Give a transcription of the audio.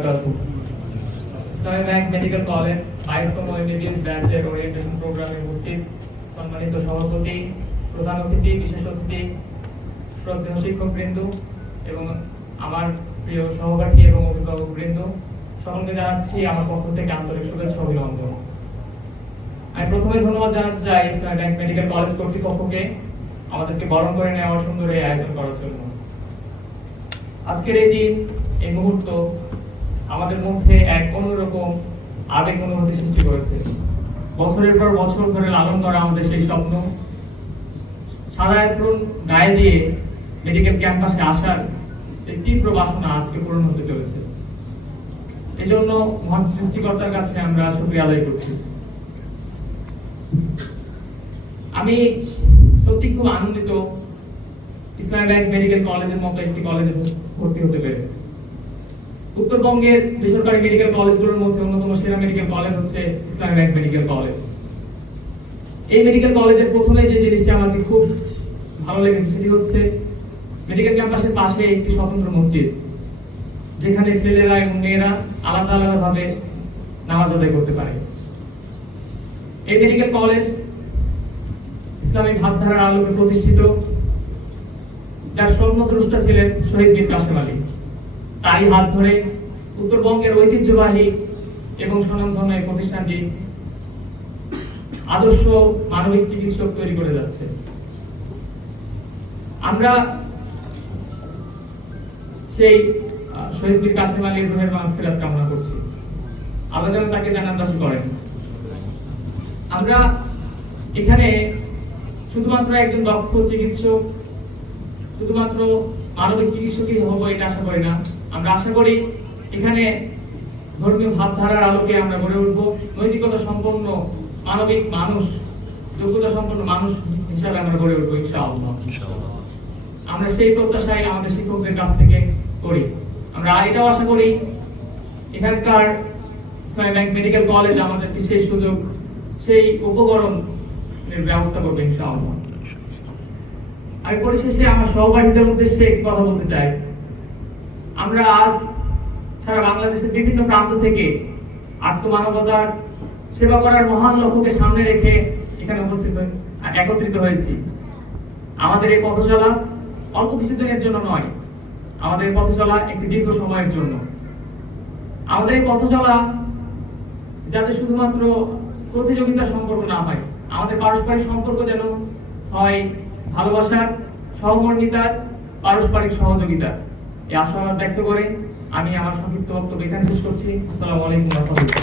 ইসলামী bank medical college 22তম MBBS ব্যাচের orientation প্রোগ্রামে উপস্থিত সম্মানিত সভাপতি, প্রধান অতিথি, বিশেষ অতিথি, শ্রদ্ধেয় শিক্ষকবৃন্দ এবং আমার প্রিয় সহপাঠী এবং অভিভাবকবৃন্দ, সকলকে জানাচ্ছি আমার পক্ষ থেকে আন্তরিক শুভেচ্ছা ও অভিনন্দন। আমি প্রথমে ধন্যবাদ জানাতে চাই ইসলামী ব্যাংক মেডিকেল কলেজ কর্তৃপক্ষকে আমাদেরকে বরণ করে নেওয়ার সুন্দর এই আয়োজন করার জন্য। আজকের এই দিন, এই মুহূর্ত আমাদের মধ্যে এক অন্যরকম আবেগ অনুভূতি সৃষ্টি করেছে। বছরের পর বছর ধরে লালন করা আমাদের সেই স্বপ্ন সারা এপ্রিল গায়ে দিয়ে মেডিকেল ক্যাম্পাসে আসার যে তীব্র বাসনা আজকে পূরণ হতে চলেছে। এজন্য মহান সৃষ্টিকর্তার কাছে আমরা শুকরিয়া আদায় করছি। আমি সত্যি খুব আনন্দিত ইসলামী ব্যাংক মেডিকেল কলেজের মতো একটি কলেজে ভর্তি হতে পেরে। উত্তরবঙ্গের বেসরকারি মেডিকেল কলেজগুলোর মধ্যে অন্যতম সেরা মেডিকেল কলেজ হচ্ছে ইসলামী ব্যাংক মেডিকেল কলেজ। এই মেডিকেল কলেজের প্রথমে যে জিনিসটি আমাকে খুব ভালো লেগেছে সেটি হচ্ছে মেডিকেল ক্যাম্পাসের পাশে একটি স্বতন্ত্র মসজিদ, যেখানে ছেলেরা এবং মেয়েরা আলাদা আলাদা ভাবে নামাজ আদায় করতে পারে। এই মেডিকেল কলেজ ইসলামী ভাবধারার আলোকে প্রতিষ্ঠিত, যার স্বপ্নদ্রষ্টা ছিলেন শহীদ মীর কাসেম আলী। তারই হাত ধরে উত্তরবঙ্গের ঐতিহ্যবাহী এবং স্বনামধন্য এই প্রতিষ্ঠানটি আদর্শ মানবিক চিকিৎসক তৈরি করে যাচ্ছে। আমরা সেই শহীদ মীর কাসেম আলীর রুহের মাগফিরাত কামনা করছি। আল্লাহ যেন তাকে জান্নাতবাসী করেন। আমরা এখানে শুধুমাত্র একজন দক্ষ চিকিৎসক, শুধুমাত্র মানবিক চিকিৎসকই হবো এটা আশা করি না। আমরা আশা করি এখানে ধর্মীয় ভাবধারার আলোকে আমরা গড়ে উঠবো নৈতিকতা সম্পন্ন মানবিক মানুষ, যোগ্যতা সম্পন্ন মানুষ হিসাবে আমরা গড়ে উঠবো ইনশাআল্লাহ। আমরা সেই প্রত্যাশাই আমাদের শিক্ষকদের কাছ থেকে করি। আমরা এটাও আশা করি এখানকার ইসলামী ব্যাংক মেডিকেল কলেজ আমাদেরকে সেই সুযোগ, সেই উপকরণের ব্যবস্থা করবে ইনশাআল্লাহ। আমি পরিশেষে আমার সহপাঠীদের উদ্দেশ্যে একটি কথা বলতে চাই। আমরা আজ সারা বাংলাদেশের বিভিন্ন প্রান্ত থেকে আত্মমানবতার সেবা করার মহান লক্ষ্যকে সামনে রেখে এখানে একত্রিত হয়েছি। আমাদের এই পথ চলা অল্প কিছুদিনের জন্য নয়, আমাদের এই পথ চলা একটি দীর্ঘ সময়ের জন্য। আমাদের এই পথ চলা যাতে শুধুমাত্র প্রতিযোগিতার সম্পর্ক না হয়, আমাদের পারস্পরিক সম্পর্ক যেন হয় ভালোবাসার, সহমর্মিতার, পারস্পরিক সহযোগিতা। এই আশাবাদ ব্যক্ত করে আমি আমার সংক্ষিপ্ত বক্তব্য এখানে শেষ করছি। আসসালামু আলাইকুম ওয়া রাহমাতুল্লাহ।